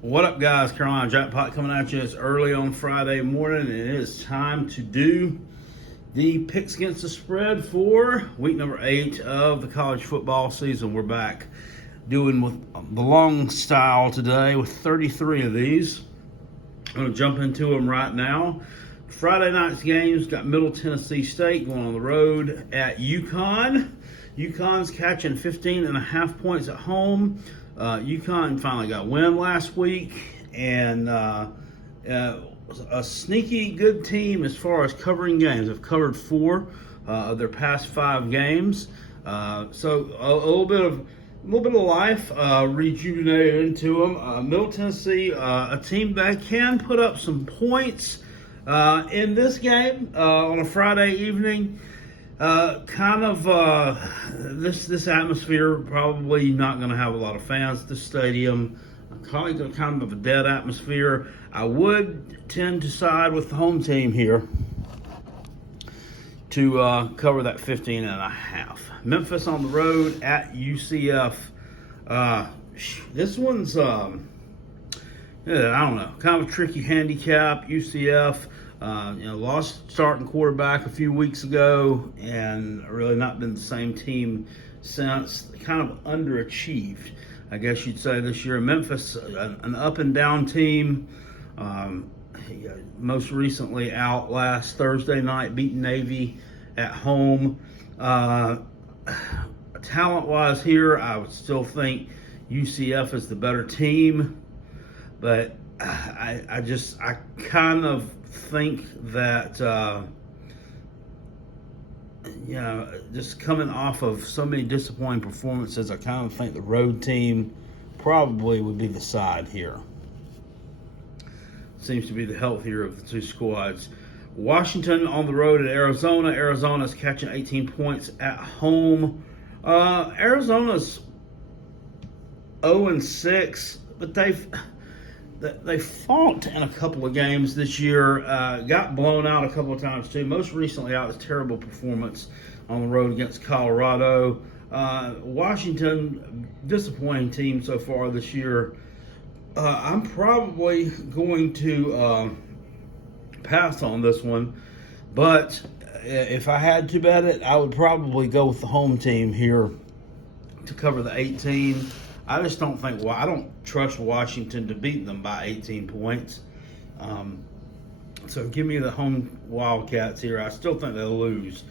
What up, guys? Carolina Jackpot coming at you. It's early on Friday morning, and it is time to do the picks against the spread for week number 8 of the college football season. We're back doing with the long style today with 33 of these. I'm going to jump into them right now. Friday night's games got Middle Tennessee State going on the road at UConn. UConn's catching 15.5 points at home. UConn finally got a win last week, and a sneaky good team as far as covering games. They've covered 4 of their past 5 games, so a little bit of life rejuvenated into them. Middle Tennessee, a team that can put up some points in this game on a Friday evening. This atmosphere probably not going to have a lot of fans at the stadium. Kind of a dead atmosphere. I would tend to side with the home team here to cover that 15.5. Memphis on the road at UCF. This one's I don't know, kind of a tricky handicap. UCF. Lost starting quarterback a few weeks ago and really not been the same team since. Kind of underachieved, I guess you'd say, this year. Memphis, an up and down team. Most recently out last Thursday night, beating Navy at home. Talent-wise here, I would still think UCF is the better team, but I kind of think that just coming off of so many disappointing performances, I kind of think the road team probably would be the side here. Seems to be the healthier of the two squads. Washington on the road at Arizona. Arizona's catching 18 points at home. Arizona's 0-6, but they fought in a couple of games this year, got blown out a couple of times too. Most recently out, was a terrible performance on the road against Colorado. Washington, disappointing team so far this year. I'm probably going to pass on this one, but if I had to bet it, I would probably go with the home team here to cover the 18. I just don't think, I don't trust Washington to beat them by 18 points. So give me the home Wildcats here. I still think they'll lose,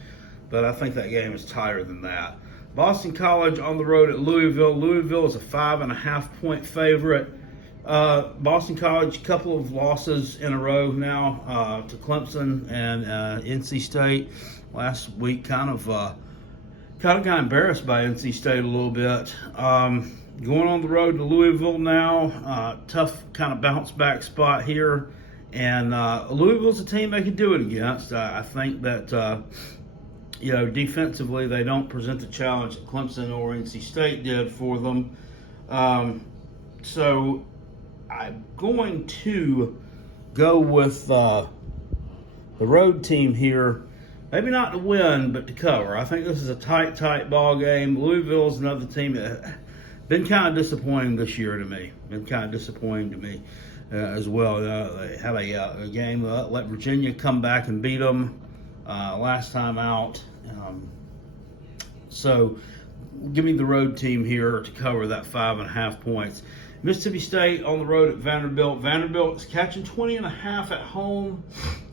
but I think that game is tighter than that. Boston College on the road at Louisville. Louisville is a 5.5 point favorite. Boston College, a couple of losses in a row now to Clemson and NC State. Last week kind of got embarrassed by NC State a little bit. Going on the road to Louisville now, tough kind of bounce back spot here. And Louisville's a team they could do it against. I think that, defensively they don't present the challenge that Clemson or NC State did for them. So I'm going to go with the road team here. Maybe not to win, but to cover. I think this is a tight ball game. Louisville's another team that been kind of disappointing this year to me. As well. They had a game let Virginia come back and beat them last time out. So give me the road team here to cover that 5.5 points. Mississippi State on the road at Vanderbilt. Vanderbilt is catching 20.5 at home.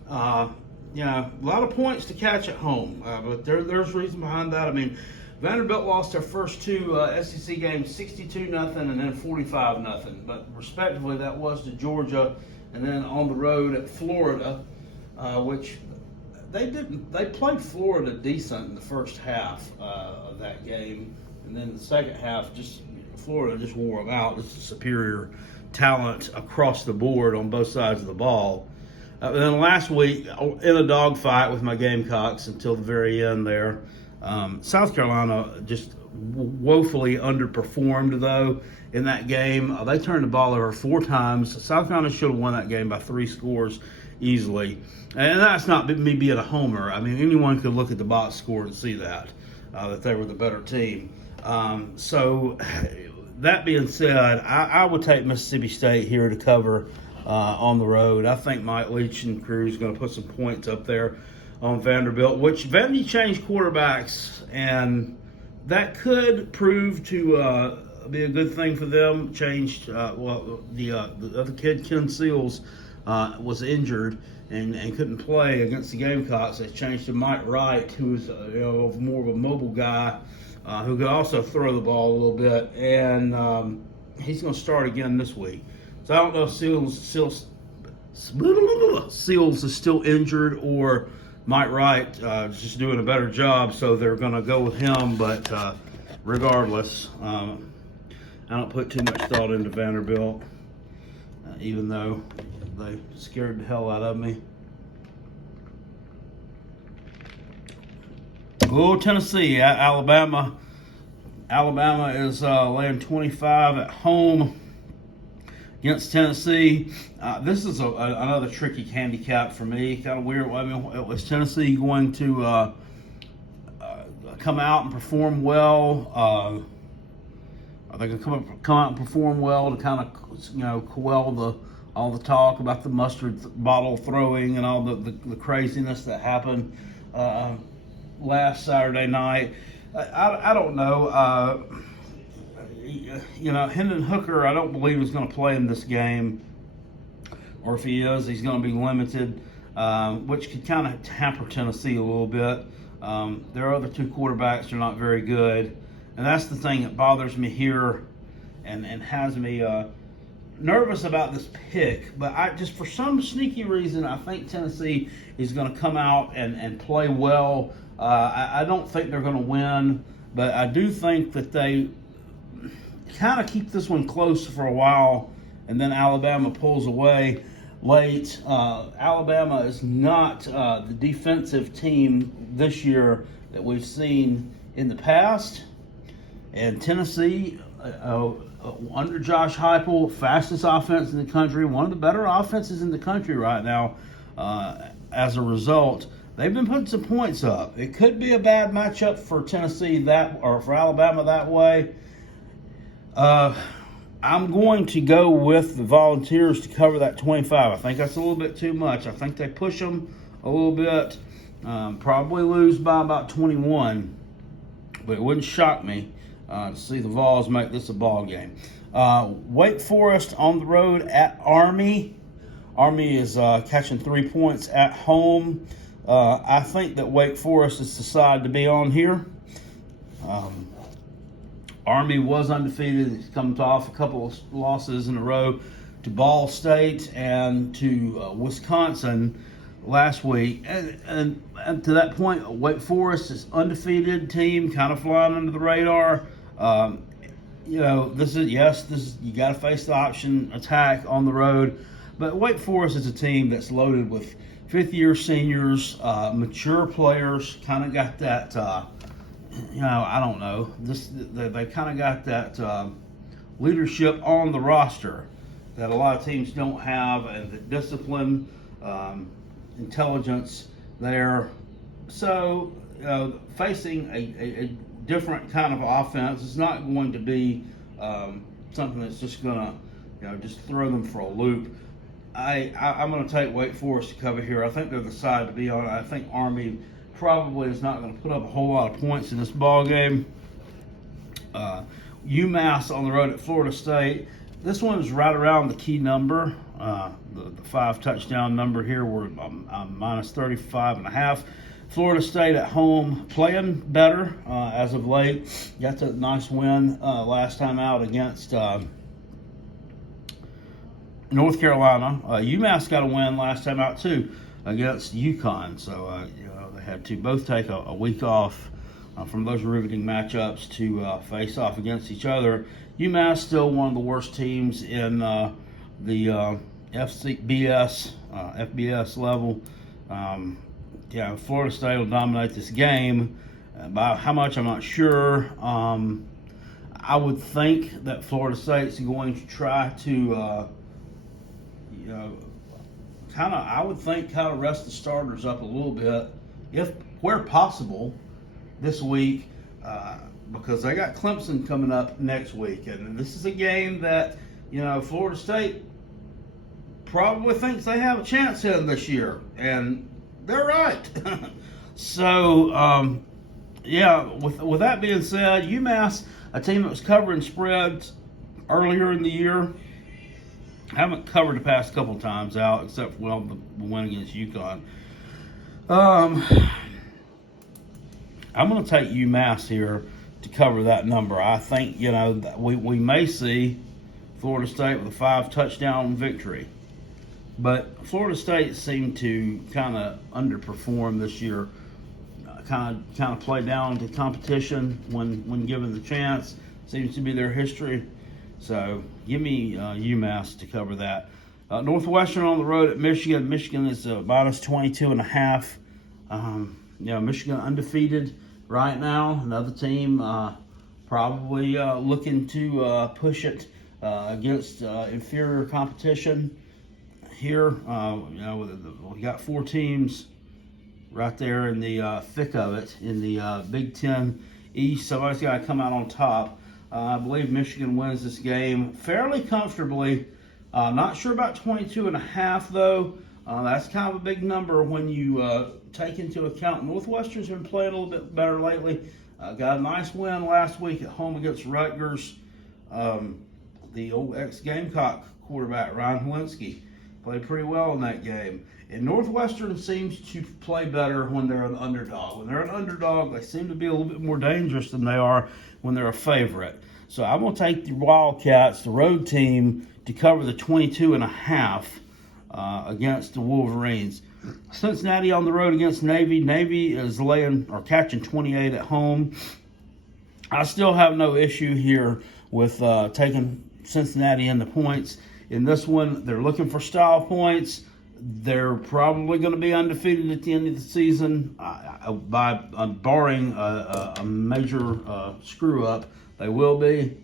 A lot of points to catch at home, but there's reason behind that. I mean, Vanderbilt lost their first 2 SEC games 62-0 and then 45-0, but respectively that was to Georgia and then on the road at Florida, which they played Florida decent in the first half of that game, and then the second half Florida just wore them out. It's superior talent across the board on both sides of the ball. Then last week in a dogfight with my Gamecocks until the very end there. South Carolina just woefully underperformed, though, in that game. They turned the ball over 4 times. South Carolina should have won that game by 3 scores easily. And that's not me being a homer. I mean, anyone could look at the box score and see that they were the better team. So that being said, I would take Mississippi State here to cover on the road. I think Mike Leach and crew is going to put some points up there on Vanderbilt, which Vandy changed quarterbacks, and that could prove to be a good thing for them. Changed, the other kid, Ken Seals, was injured and couldn't play against the Gamecocks. They changed to Mike Wright, who was more of a mobile guy, who could also throw the ball a little bit, and he's going to start again this week. So I don't know if Seals is still injured or Mike Wright is just doing a better job, so they're going to go with him. But regardless, I don't put too much thought into Vanderbilt, even though they scared the hell out of me. Oh, Tennessee, Alabama. Alabama is laying 25 at home against Tennessee. This is another tricky handicap for me. Kind of weird. I mean, was Tennessee going to come out and perform well? Are they going to come out and perform well to kind of quell all the talk about the mustard bottle throwing and all the craziness that happened last Saturday night? I don't know. Hendon Hooker, I don't believe is going to play in this game, or if he is, he's going to be limited, which could kind of hamper Tennessee a little bit. Their other two quarterbacks are not very good, and that's the thing that bothers me here and has me nervous about this pick. But I just, for some sneaky reason, I think Tennessee is going to come out and play well. I don't think they're going to win, but I do think that they kind of keep this one close for a while, and then Alabama pulls away late. Alabama is not the defensive team this year that we've seen in the past, and Tennessee, under Josh Heupel, fastest offense in the country, one of the better offenses in the country right now. As a result, they've been putting some points up. It could be a bad matchup for Tennessee or for Alabama that way. I'm going to go with the Volunteers to cover that 25. I think that's a little bit too much. I think they push them a little bit. Probably lose by about 21, but it wouldn't shock me to see the Vols make this a ball game. Wake Forest on the road at Army. Army is catching 3 points at home. I think that Wake Forest is the side to be on here. Army was undefeated. He's come off a couple of losses in a row to Ball State and to Wisconsin last week. And to that point, Wake Forest is undefeated team, kind of flying under the radar. This is you got to face the option attack on the road. But Wake Forest is a team that's loaded with fifth-year seniors, mature players, kind of got that, I don't know. They kind of got that leadership on the roster that a lot of teams don't have, and the discipline, intelligence there. So, facing a different kind of offense is not going to be something that's just going to, just throw them for a loop. I'm going to take Wake Forest to cover here. I think they're the side to be on. I think Army probably is not going to put up a whole lot of points in this ball game. UMass on the road at Florida State. This one is right around the key number, the 5 touchdown number here. We're minus 35.5. Florida State at home, playing better as of late. Got a nice win last time out against North Carolina. UMass got a win last time out too against UConn. So they had to both take a week off from those riveting matchups to face off against each other. UMass still one of the worst teams in the FBS level. Florida State will dominate this game. By how much, I'm not sure. I would think that Florida State's going to try to kind of rest the starters up a little bit, where possible, this week. because they got Clemson coming up next week, and this is a game that Florida State probably thinks they have a chance in this year, and they're right. So, with that being said, UMass, a team that was covering spreads earlier in the year, haven't covered the past couple times out, except for the win against UConn. I'm going to take UMass here to cover that number. I think that we may see Florida State with a 5-touchdown victory, but Florida State seemed to kind of underperform this year. Kind of play down to competition when given the chance. Seems to be their history. So give me UMass to cover that. Northwestern on the road at Michigan. Michigan is minus 22.5. Michigan undefeated right now. Another team probably looking to push it against inferior competition here. We got 4 teams right there in the thick of it in the Big Ten East. Somebody's got to come out on top. I believe Michigan wins this game fairly comfortably. Not sure about 22.5 though. That's kind of a big number when you take into account Northwestern's been playing a little bit better lately. Got a nice win last week at home against Rutgers. The old ex-Gamecock quarterback, Ryan Helinski, played pretty well in that game. And Northwestern seems to play better when they're an underdog. When they're an underdog, they seem to be a little bit more dangerous than they are when they're a favorite. So I'm going to take the Wildcats, the road team, to cover the 22.5 against the Wolverines. Cincinnati on the road against Navy. Navy is catching 28 at home. I still have no issue here with taking Cincinnati in the points. In this one, they're looking for style points. They're probably going to be undefeated at the end of the season, barring a major screw-up. They will be.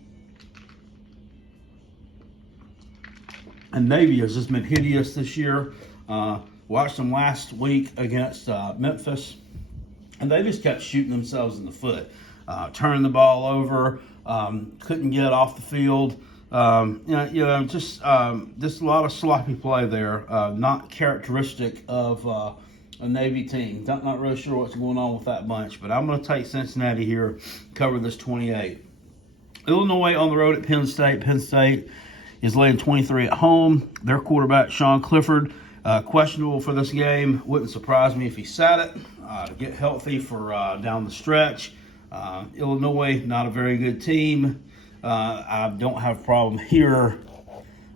And Navy has just been hideous this year. Watched them last week against Memphis, and they just kept shooting themselves in the foot. Turning the ball over, couldn't get off the field. Just a lot of sloppy play there. Not characteristic of a Navy team. Not really sure what's going on with that bunch, but I'm going to take Cincinnati here, cover this 28. Illinois on the road at Penn State. Penn State is laying 23 at home. Their quarterback, Sean Clifford, questionable for this game. Wouldn't surprise me if he sat it to get healthy for down the stretch. Illinois, not a very good team. I don't have a problem here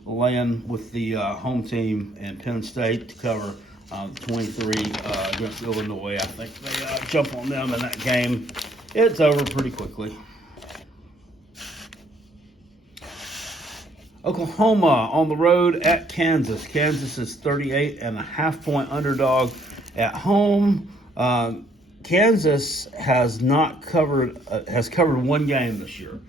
laying with the home team and Penn State to cover 23 against Illinois. I think they jump on them in that game. It's over pretty quickly. Oklahoma on the road at Kansas. Kansas is 38.5-point underdog at home. Kansas has covered one game this year.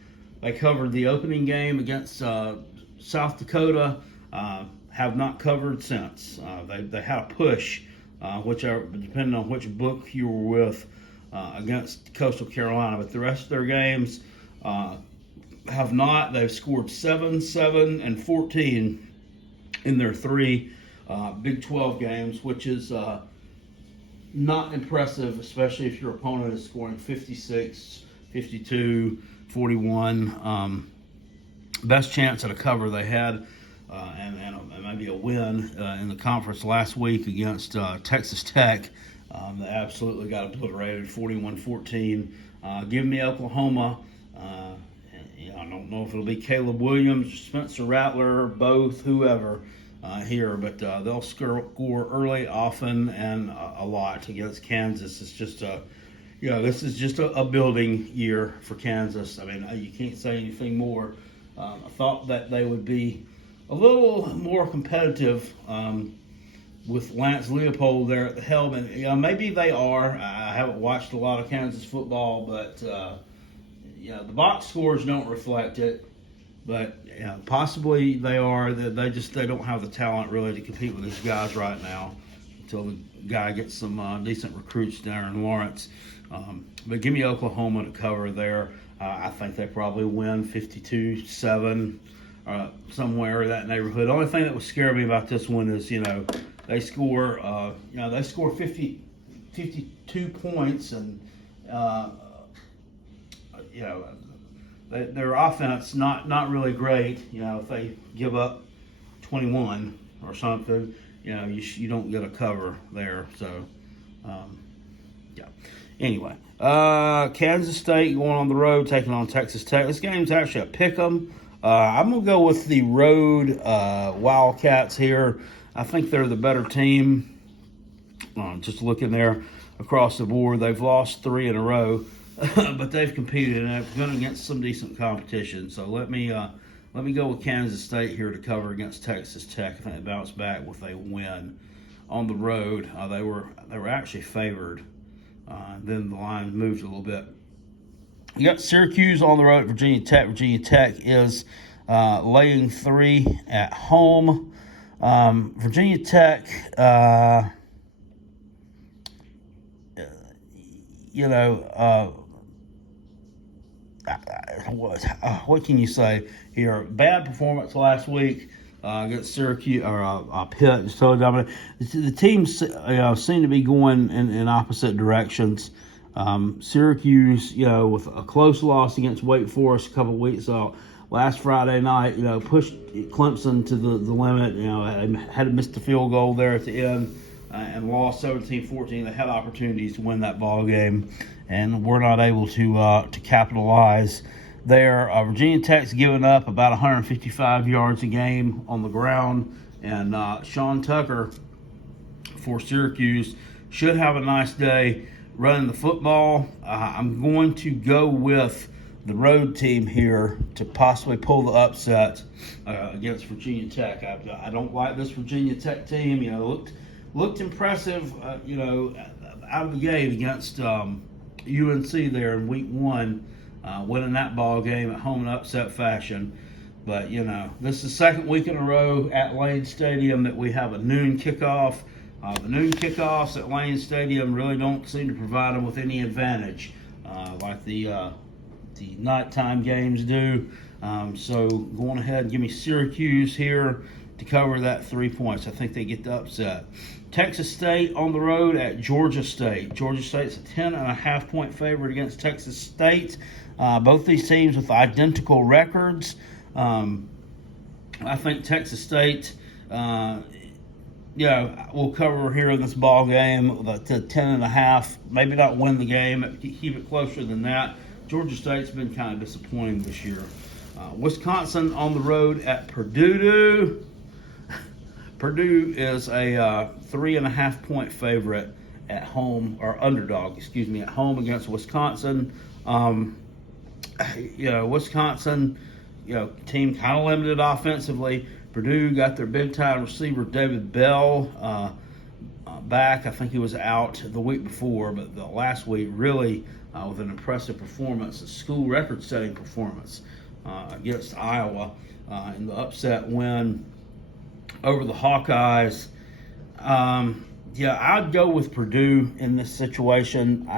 They covered the opening game against South Dakota. Have not covered since. They had a push, depending on which book you were with, against Coastal Carolina. But the rest of their games have not. They've scored 7, 7, and 14 in their 3 Big 12 games, which is not impressive, especially if your opponent is scoring 56, 52, 41. Best chance at a cover they had, and maybe a win in the conference last week against Texas Tech. They absolutely got obliterated, 41-14. Give me Oklahoma. I don't know if it'll be Caleb Williams, Spencer Rattler, both, whoever here, but they'll score early, often, and a lot against Kansas. It's just this is just a building year for Kansas. I mean, you can't say anything more. I thought that they would be a little more competitive with Lance Leopold there at the helm, and maybe they are. I haven't watched a lot of Kansas football, but the box scores don't reflect it. But possibly they are. They don't have the talent really to compete with these guys right now until the guy gets some decent recruits there in Lawrence. But give me Oklahoma to cover there. I think they probably win 52-7, somewhere in that neighborhood. The only thing that would scare me about this one is, they score, 52 points, and their offense not really great. If they give up 21 or something, you don't get a cover there. So, yeah. Anyway, Kansas State going on the road, taking on Texas Tech. This game's actually a pick'em. I'm gonna go with the road Wildcats here. I think they're the better team. Just looking there across the board, they've lost 3 in a row, but they've competed and they've gone against some decent competition. So let me go with Kansas State here to cover against Texas Tech. I think they bounce back with a win on the road. They were actually favored. Then the line moved a little bit. You got Syracuse on the road at Virginia Tech. Virginia Tech is laying 3 at home. Virginia Tech, what can you say here? Bad performance last week against Syracuse or Pitt. Just totally dominant. The teams seem to be going in opposite directions. Syracuse, with a close loss against Wake Forest a couple of weeks last Friday night, pushed Clemson to the limit. Had missed the field goal there at the end and lost 17-14. They had opportunities to win that ball game, and were not able to capitalize there. Virginia Tech's given up about 155 yards a game on the ground, and Sean Tucker for Syracuse should have a nice day running the football. I'm going to go with the road team here to possibly pull the upset against Virginia Tech. I don't like this Virginia Tech team. Looked impressive, out of the gate against UNC there in week 1, winning that ball game at home in upset fashion. But, this is the second week in a row at Lane Stadium that we have a noon kickoff. The noon kickoffs at Lane Stadium really don't seem to provide them with any advantage like the nighttime games do. So going ahead and give me Syracuse here to cover that 3 points. I think they get the upset. Texas State on the road at Georgia State. Georgia State's a 10.5-point favorite against Texas State. Both these teams with identical records. I think Texas State, we'll cover here in this ball game to 10.5. Maybe not win the game, keep it closer than that. Georgia State's been kind of disappointing this year. Wisconsin on the road at Purdue. Purdue is a 3.5-point favorite at home, or underdog, at home against Wisconsin. Wisconsin, team kind of limited offensively. Purdue got their big-time receiver David Bell back. I think he was out the week before, but the last week really with an impressive performance, a school record-setting performance against Iowa in the upset win over the Hawkeyes. I'd go with Purdue in this situation.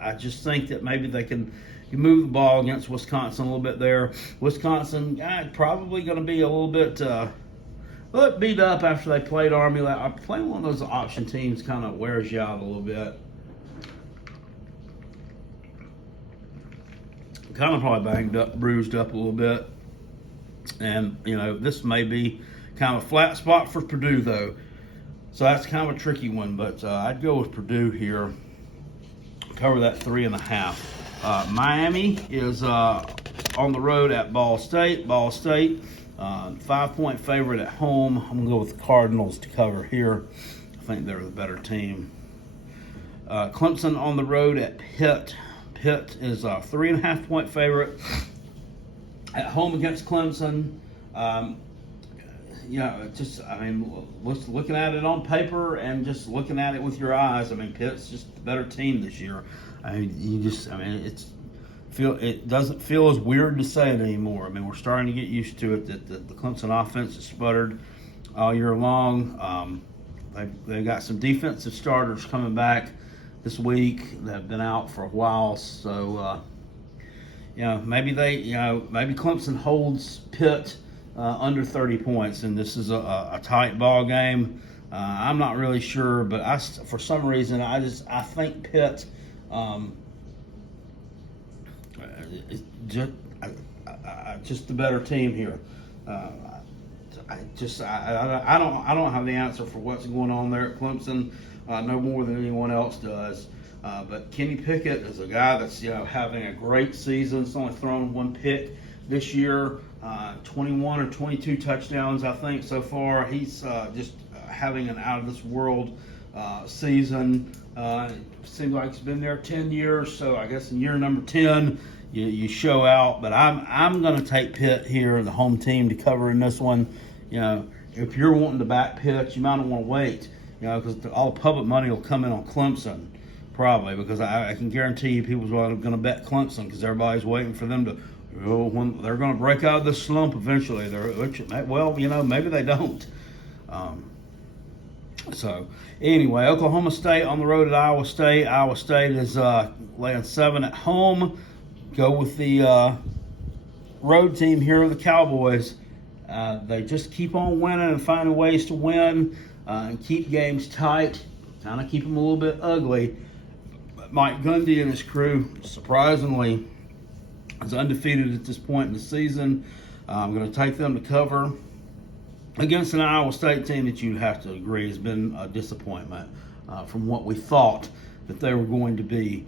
I just think that maybe they can move the ball against Wisconsin a little bit there. Wisconsin probably going to be a little bit beat up after they played Army. Playing one of those option teams kind of wears you out a little bit. Kind of probably banged up, bruised up a little bit. And, this may be kind of a flat spot for Purdue, though. So that's kind of a tricky one, but I'd go with Purdue here. Cover that 3.5. Miami is on the road at Ball State. Ball State, 5-point favorite at home. I'm going to go with the Cardinals to cover here. I think they're the better team. Clemson on the road at Pitt. Pitt is a 3.5-point favorite at home against Clemson. Looking at it on paper and just looking at it with your eyes, Pitt's just the better team this year. It doesn't feel as weird to say it anymore. We're starting to get used to it that the Clemson offense has sputtered all year long. They've got some defensive starters coming back this week that have been out for a while. So, maybe maybe Clemson holds Pitt under 30 points, and this is a tight ball game. I'm not really sure, but for some reason, I think Pitt just the better team here. I don't have the answer for what's going on there at Clemson, no more than anyone else does. But Kenny Pickett is a guy that's having a great season. He's only thrown one pick this year, 21 or 22 touchdowns I think so far. He's just having an out of this world season. Seems like he's been there 10 years, so I guess in year number 10 you show out. But I'm going to take Pitt here, the home team, to cover in this one. If you're wanting to back Pitt, you might not want to wait, because all the public money will come in on Clemson probably, because I can guarantee you people are going to bet Clemson because everybody's waiting for them to, when they're going to break out of this slump eventually. Maybe they don't. So anyway, Oklahoma State on the road at Iowa State. Iowa State is laying 7 at home. Go with the road team here, the Cowboys. They just keep on winning and finding ways to win and keep games tight, kind of keep them a little bit ugly. But Mike Gundy and his crew, surprisingly, is undefeated at this point in the season. I'm going to take them to cover against an Iowa State team that you'd have to agree has been a disappointment from what we thought that they were going to be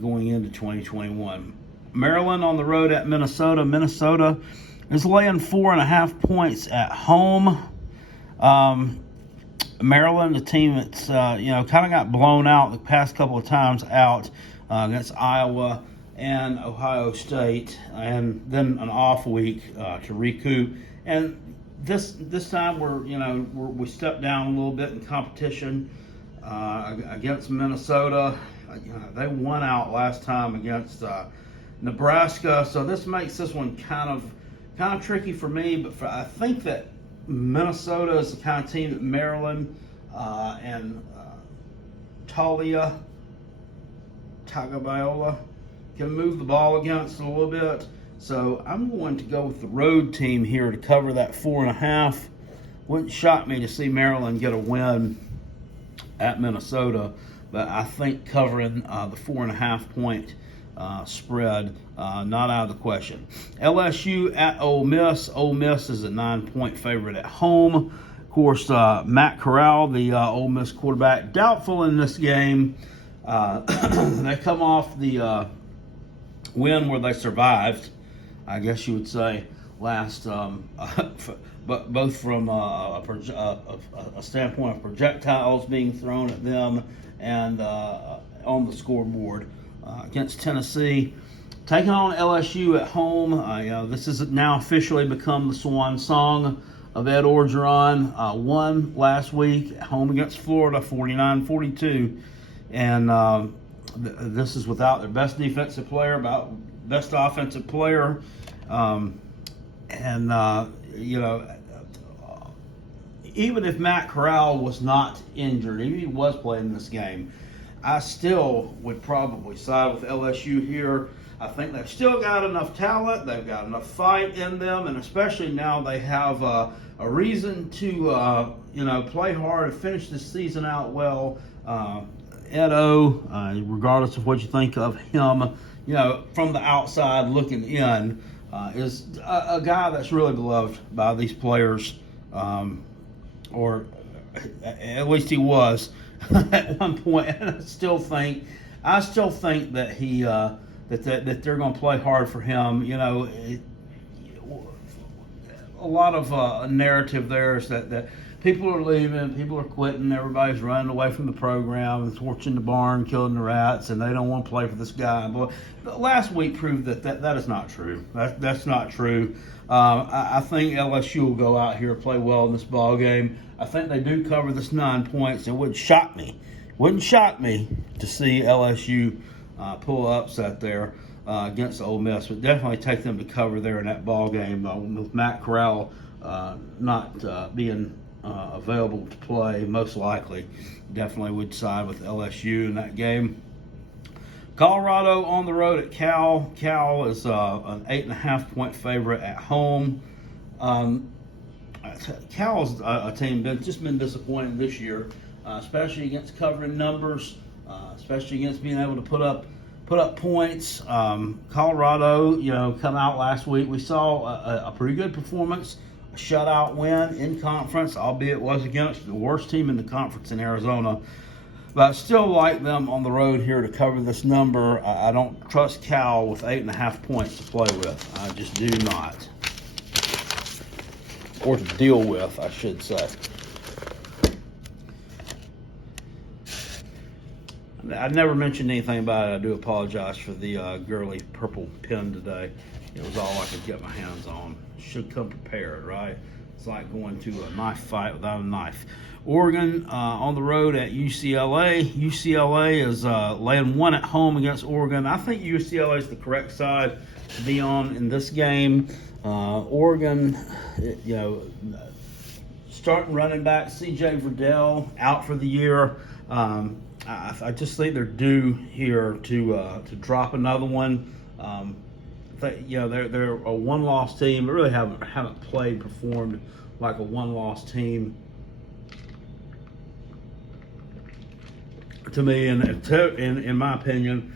going into 2021. Maryland on the road at Minnesota. Minnesota is laying 4.5 points at home. Maryland, the team that's kind of got blown out the past couple of times out against Iowa and Ohio State, and then an off week to recoup. And this time we stepped down a little bit in competition against Minnesota. They won out last time against Nebraska, so this makes this one kind of tricky for me. But I think that Minnesota is the kind of team that Maryland and Tagovailoa can move the ball against a little bit. So I'm going to go with the road team here to cover that 4.5. Wouldn't shock me to see Maryland get a win at Minnesota, but I think covering the 4.5 point spread, not out of the question. LSU at Ole Miss. Ole Miss is a 9-point favorite at home. Of course, Matt Corral, the Ole Miss quarterback, doubtful in this game. They come off the win where they survived, I guess you would say, last, but both from a standpoint of projectiles being thrown at them and on the scoreboard against Tennessee. Taking on LSU at home. This has now officially become the swan song of Ed Orgeron. Won last week at home against Florida, 49-42. And this is without their best defensive player, about best offensive player. Even if Matt Corral was not injured, even if he was playing in this game, I still would probably side with LSU here. I think they've still got enough talent. They've got enough fight in them, and especially now they have a reason to play hard and finish this season out well. Ed O, regardless of what you think of him, from the outside looking in, is a guy that's really beloved by these players, or at least he was at one point. And I still think that he that they're going to play hard for him. A lot of narrative there is that people are leaving, people are quitting, everybody's running away from the program, and torching the barn, killing the rats, and they don't want to play for this guy. But last week proved that is not true. That's not true. I think LSU will go out here and play well in this ball game. I think they do cover this 9 points. It wouldn't shock me to see LSU pull an upset there against Ole Miss, but definitely take them to cover there in that ball game with Matt Corral not being available to play, most likely. Definitely would side with LSU in that game. Colorado on the road at Cal. Cal is an 8.5-point favorite at home. Cal's a team just been disappointing this year, especially against covering numbers, especially against being able to put up points. Colorado, come out last week. We saw a pretty good performance, a shutout win in conference, albeit it was against the worst team in the conference in Arizona. But I still like them on the road here to cover this number. I don't trust Cal with 8.5 points to play with. I just do not. Or to deal with, I should say. I never mentioned anything about it. I do apologize for the girly purple pen today. It was all I could get my hands on. Should come prepared, right? It's like going to a knife fight without a knife. Oregon on the road at UCLA. UCLA is laying 1 at home against Oregon. I think UCLA is the correct side to be on in this game. Oregon, starting running back C.J. Verdell out for the year. I just think they're due here to drop another one. They're a one-loss team, but really haven't performed like a one-loss team. To me, and in my opinion,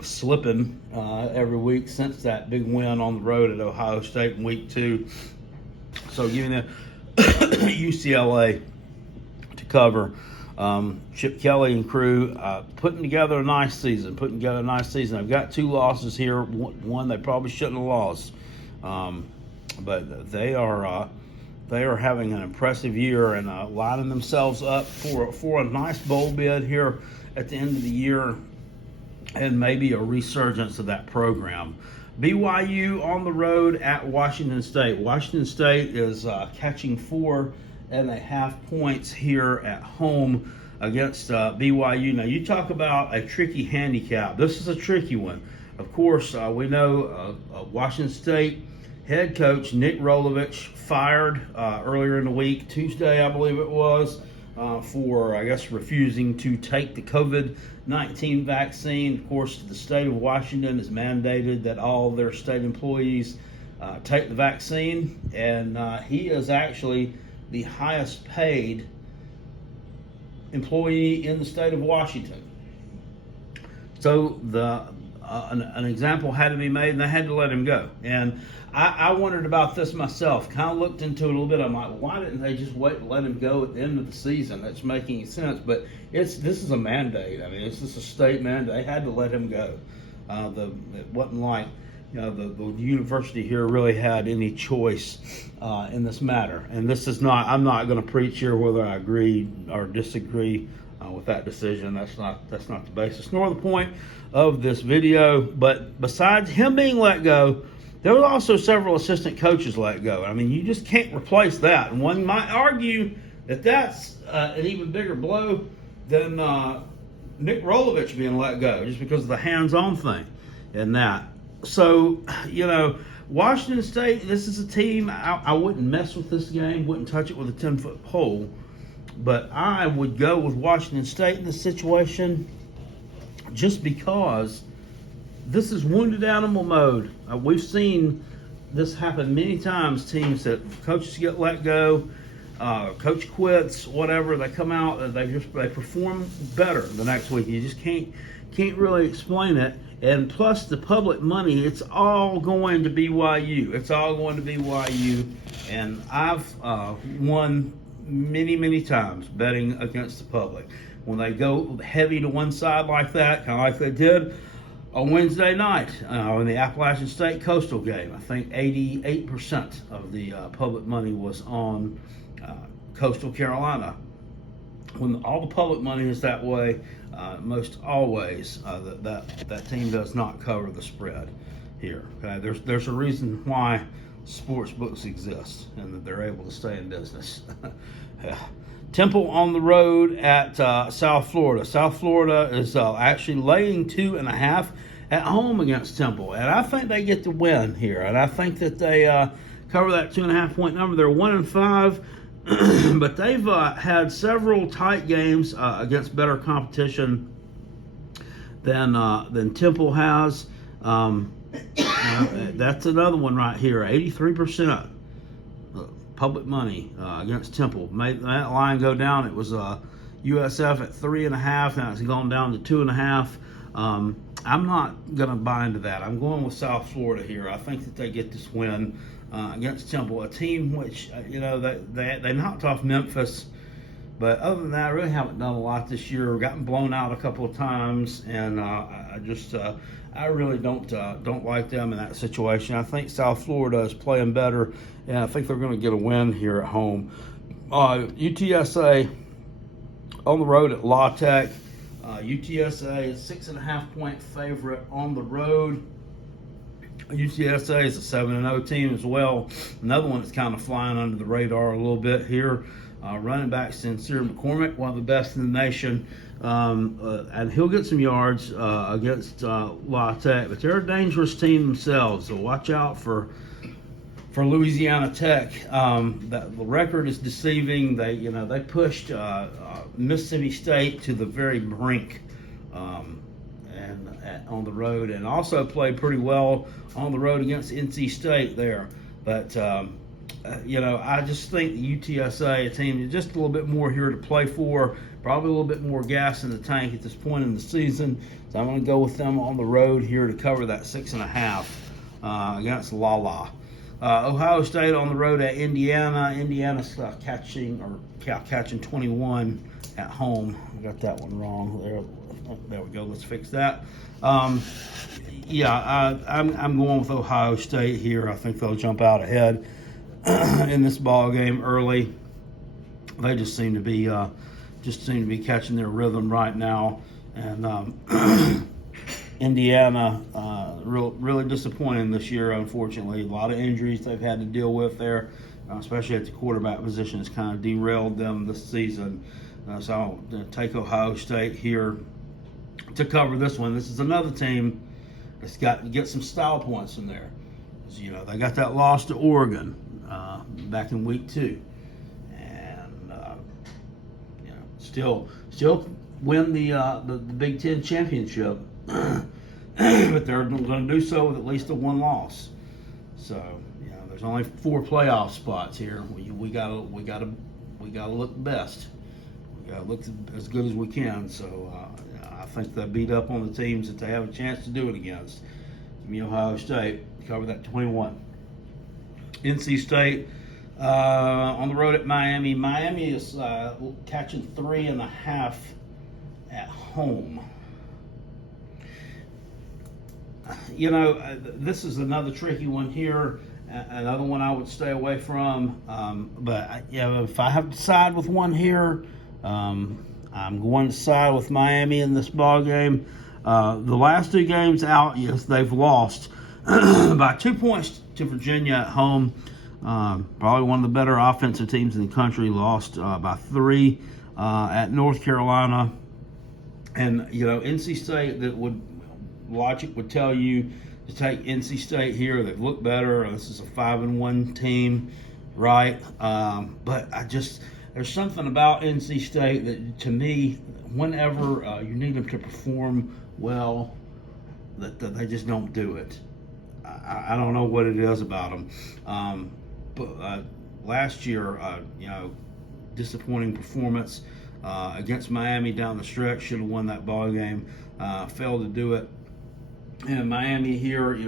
slipping every week since that big win on the road at Ohio State in week 2. So giving them UCLA to cover. Chip Kelly and crew putting together a nice season. I've got 2 losses here. One they probably shouldn't have lost, but they are having an impressive year and lining themselves up for a nice bowl bid here at the end of the year, and maybe a resurgence of that program. BYU on the road at Washington State. Washington State is catching 4.5 points here at home against BYU. Now, you talk about a tricky handicap. This is a tricky one. Of course, we know Washington State head coach Nick Rolovich fired earlier in the week, Tuesday, I believe it was, for, I guess, refusing to take the COVID-19 vaccine. Of course, the state of Washington has mandated that all their state employees take the vaccine, and he is actually the highest paid employee in the state of Washington. So an example had to be made, and they had to let him go. And I wondered about this myself, kind of looked into it a little bit. I'm like, why didn't they just wait and let him go at the end of the season? That's making sense. But this is a mandate. I mean, it's just a state mandate. They had to let him go. It wasn't like the university here really had any choice in this matter. And this is not. I'm not going to preach here whether I agree or disagree with that decision. That's not the basis nor the point of this video. But besides him being let go, there were also several assistant coaches let go. I mean, you just can't replace that. And one might argue that that's an even bigger blow than Nick Rolovich being let go, just because of the hands-on thing in that. So, Washington State, this is a team, I wouldn't mess with this game, wouldn't touch it with a 10-foot pole, but I would go with Washington State in this situation just because this is wounded animal mode. We've seen this happen many times. Teams that coaches get let go, coach quits, whatever. They come out and they perform better the next week. You just can't really explain it. And plus the public money, it's all going to BYU. It's all going to BYU. And I've won many times betting against the public. When they go heavy to one side like that, kind of like they did on Wednesday night in the Appalachian State Coastal game, I think 88% of the public money was on Coastal Carolina. When all the public money is that way, most always that team does not cover the spread here. Okay, there's a reason why sports books exist and that they're able to stay in business. Temple on the road at South Florida. South Florida is actually laying 2.5 at home against Temple, and I think they get the win here. And I think that they cover that 2.5 point number. They're 1-5. but they've had several tight games against better competition than Temple has. That's another one right here. 83% public money against Temple. Made that line go down. It was USF at 3.5. Now it's gone down to 2.5. I'm not going to buy into that. I'm going with South Florida here. I think that they get this win against Temple, a team which they knocked off Memphis, but other than that, I really haven't done a lot this year. Gotten blown out a couple of times, and I really don't like them in that situation. I think South Florida is playing better, and I think they're going to get a win here at home. UTSA on the road at La Tech. UTSA is 6.5-point favorite on the road. UTSA is a 7-0 team as well. Another one that's kind of flying under the radar a little bit here. Running back Sincere McCormick, one of the best in the nation. And he'll get some yards against La Tech. But they're a dangerous team themselves, so watch out for Louisiana Tech. The record is deceiving. They pushed Mississippi State to the very brink on the road, and also played pretty well on the road against NC State there. But I just think the UTSA, a team is just a little bit more here to play for, probably a little bit more gas in the tank at this point in the season. So I'm going to go with them on the road here to cover that 6.5 against Lala. Ohio State on the road at Indiana. Indiana's catching 21 at home. I got that one wrong. There we go. Let's fix that. I'm going with Ohio State here. I think they'll jump out ahead in this ball game early. They just seem to be catching their rhythm right now, and Indiana really disappointing this year. Unfortunately, a lot of injuries they've had to deal with there, especially at the quarterback position. Has kind of derailed them this season. So I'll take Ohio State here to cover this one. This is another team that's got to get some style points in there. They got that loss to Oregon back in week 2, and still win the Big Ten championship, but they're going to do so with at least a one loss. So there's only 4 playoff spots here. We gotta look best. We gotta look as good as we can. So I think they beat up on the teams that they have a chance to do it against. Give me Ohio State. Cover that 21. NC State on the road at Miami. Miami is catching 3.5 at home. This is another tricky one here. Another one I would stay away from. But if I have to side with one here, I'm going to side with Miami in this ball game. The last 2 games out, yes, they've lost by 2 points to Virginia at home. Probably one of the better offensive teams in the country. Lost by 3 at North Carolina. And NC State, logic would tell you to take NC State here. They've looked better. This is a 5-1 team, right? But there's something about NC State that, to me, whenever you need them to perform well, that they just don't do it. I don't know what it is about them. But last year, disappointing performance against Miami down the stretch. Should have won that ball game. Failed to do it. And Miami here,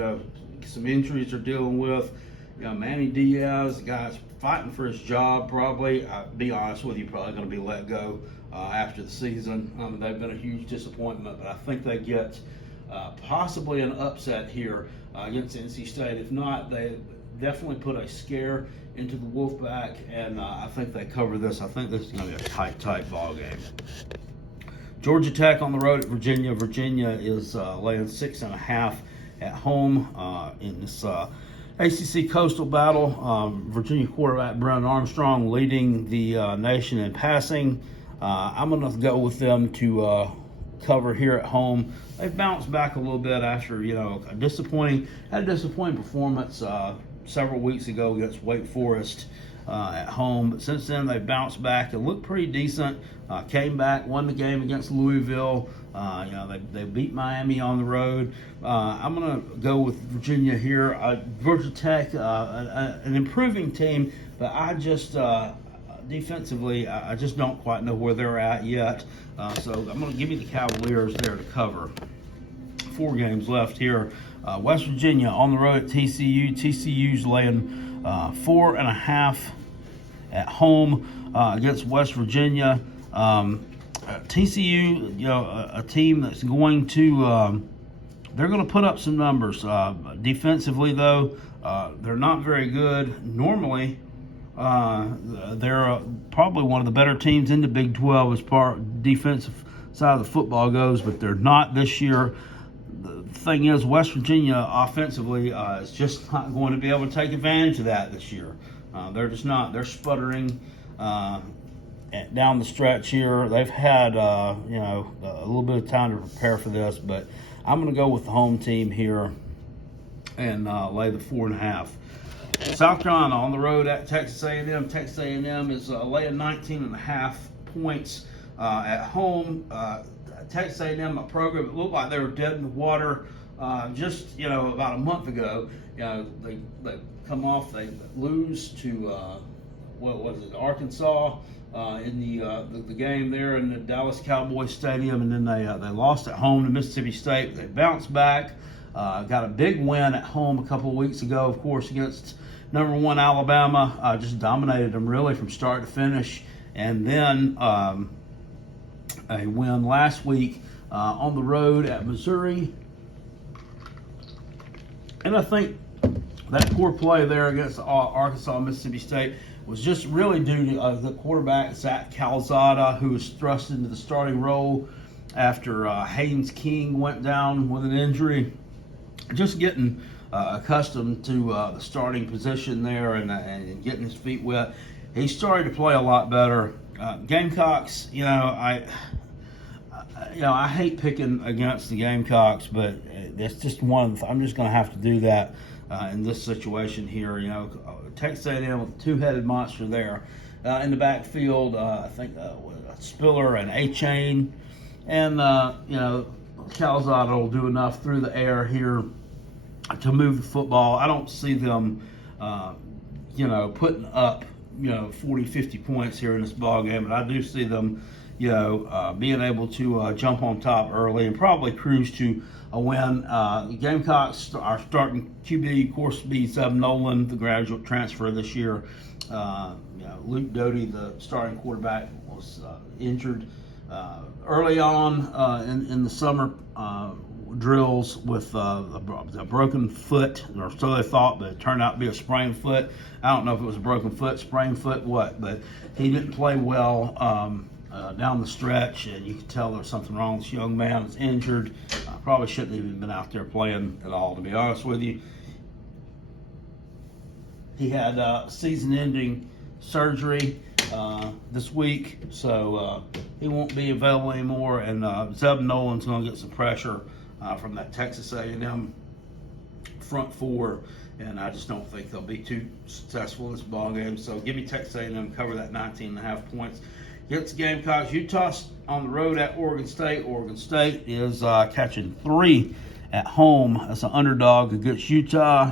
some injuries they're dealing with. Manny Diaz, the guy's fighting for his job probably. I'll be honest with you, probably going to be let go after the season. They've been a huge disappointment, but I think they get possibly an upset here against NC State. If not, they definitely put a scare into the Wolfpack, and I think they cover this. I think this is going to be a tight ball game. Georgia Tech on the road at Virginia. Virginia is laying 6.5 at home in this ACC Coastal Battle. Virginia quarterback Brennan Armstrong leading the nation in passing. I'm going to go with them to cover here at home. They've bounced back a little bit after a disappointing performance several weeks ago against Wake Forest. at home. But since then, they've bounced back and looked pretty decent. Came back, won the game against Louisville. They beat Miami on the road. I'm going to go with Virginia here. Georgia Tech, an improving team, but I just defensively, I just don't quite know where they're at yet. So I'm going to give you the Cavaliers there to cover. 4 games left here. West Virginia on the road at TCU. TCU's laying 4.5 at home against West Virginia. TCU, a team that's going to they're going to put up some numbers. Defensively, though, they're not very good. Normally, they're probably one of the better teams in the Big 12 as far defensive side of the football goes, but they're not this year. The thing is, West Virginia offensively is just not going to be able to take advantage of that this year. They're just not. They're sputtering down the stretch here. They've had a little bit of time to prepare for this, but I'm going to go with the home team here and lay the 4.5. South Carolina on the road at Texas A&M. Texas A&M is laying 19.5 points at home. Texas A&M, a program that looked like they were dead in the water just about a month ago. They come off, they lose to Arkansas in the game there in the Dallas Cowboys Stadium, and then they lost at home to Mississippi State. They bounced back, got a big win at home a couple of weeks ago, of course, against number 1 Alabama. Just dominated them really from start to finish, and then a win last week on the road at Missouri. And I think that poor play there against Arkansas and Mississippi State was just really due to the quarterback, Zach Calzada, who was thrust into the starting role after Haynes King went down with an injury. Just getting accustomed to the starting position there and getting his feet wet. He started to play a lot better. Gamecocks, I hate picking against the Gamecocks, but that's just one. I'm just going to have to do that in this situation here. Texas A&M with a 2-headed monster there in the backfield. I think Spiller and A-Chain, and Calzada will do enough through the air here to move the football. I don't see them, putting up 40, 50 points here in this ball game, but I do see them, being able to jump on top early and probably cruise to a win. Gamecocks are starting QB, of course, be Zeb Nolan, the graduate transfer this year. Luke Doty, the starting quarterback, was injured early on in the summer drills with a broken foot, or so they thought, but it turned out to be a sprained foot. I don't know if it was a broken foot, sprained foot, what, but he didn't play well down the stretch, and you could tell there was something wrong. This young man was injured. Probably shouldn't have even been out there playing at all, to be honest with you. He had season-ending surgery this week, so he won't be available anymore, and Zeb Nolan's going to get some pressure from that Texas A&M front four, and I just don't think they'll be too successful in this ball game. So give me Texas A&M, cover that 19.5 points. Against the Gamecocks, Utah on the road at Oregon State. Oregon State is catching 3 at home as an underdog against Utah.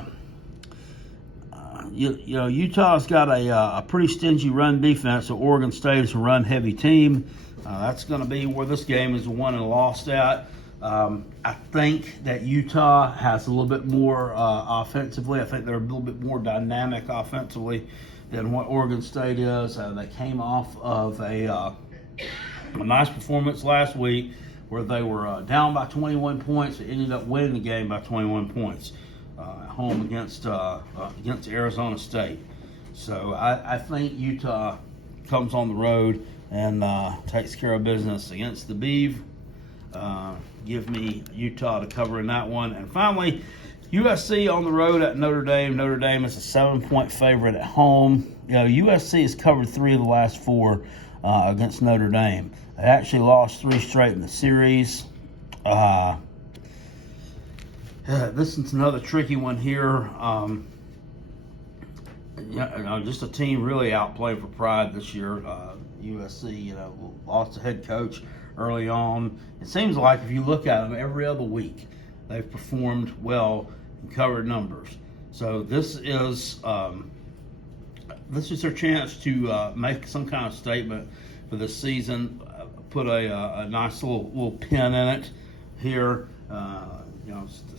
Utah's got a pretty stingy run defense, so Oregon State is a run-heavy team. That's going to be where this game is won and lost at. I think that Utah has a little bit more offensively. I think they're a little bit more dynamic offensively than what Oregon State is. They came off of a nice performance last week where they were down by 21 points. They ended up winning the game by 21 points at home against Arizona State. So I think Utah comes on the road and takes care of business against the Beeve. Give me Utah to cover in that one. And finally, USC on the road at Notre Dame. Notre Dame is a 7-point favorite at home. USC has covered 3 of the last 4 against Notre Dame. They actually lost 3 straight in the series. This is another tricky one here. Yeah, just a team really outplayed for pride this year. USC, lost a head coach early on. It seems like if you look at them every other week, they've performed well and covered numbers. So this is their chance to make some kind of statement for this season. Put a nice little pin in it here.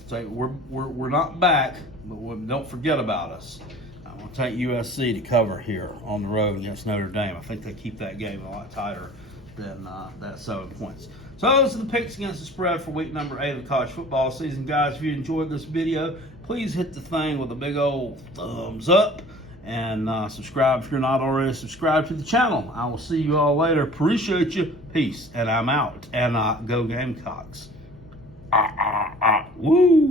Say we're not back, but don't forget about us. I'm going to take USC to cover here on the road against Notre Dame. I think they keep that game a lot tighter than that 7 points. So those are the picks against the spread for week number 8 of the college football season. Guys, if you enjoyed this video, please hit the thing with a big old thumbs up and subscribe if you're not already subscribed to the channel. I will see you all later. Appreciate you. Peace. And I'm out. And go Gamecocks. Woo!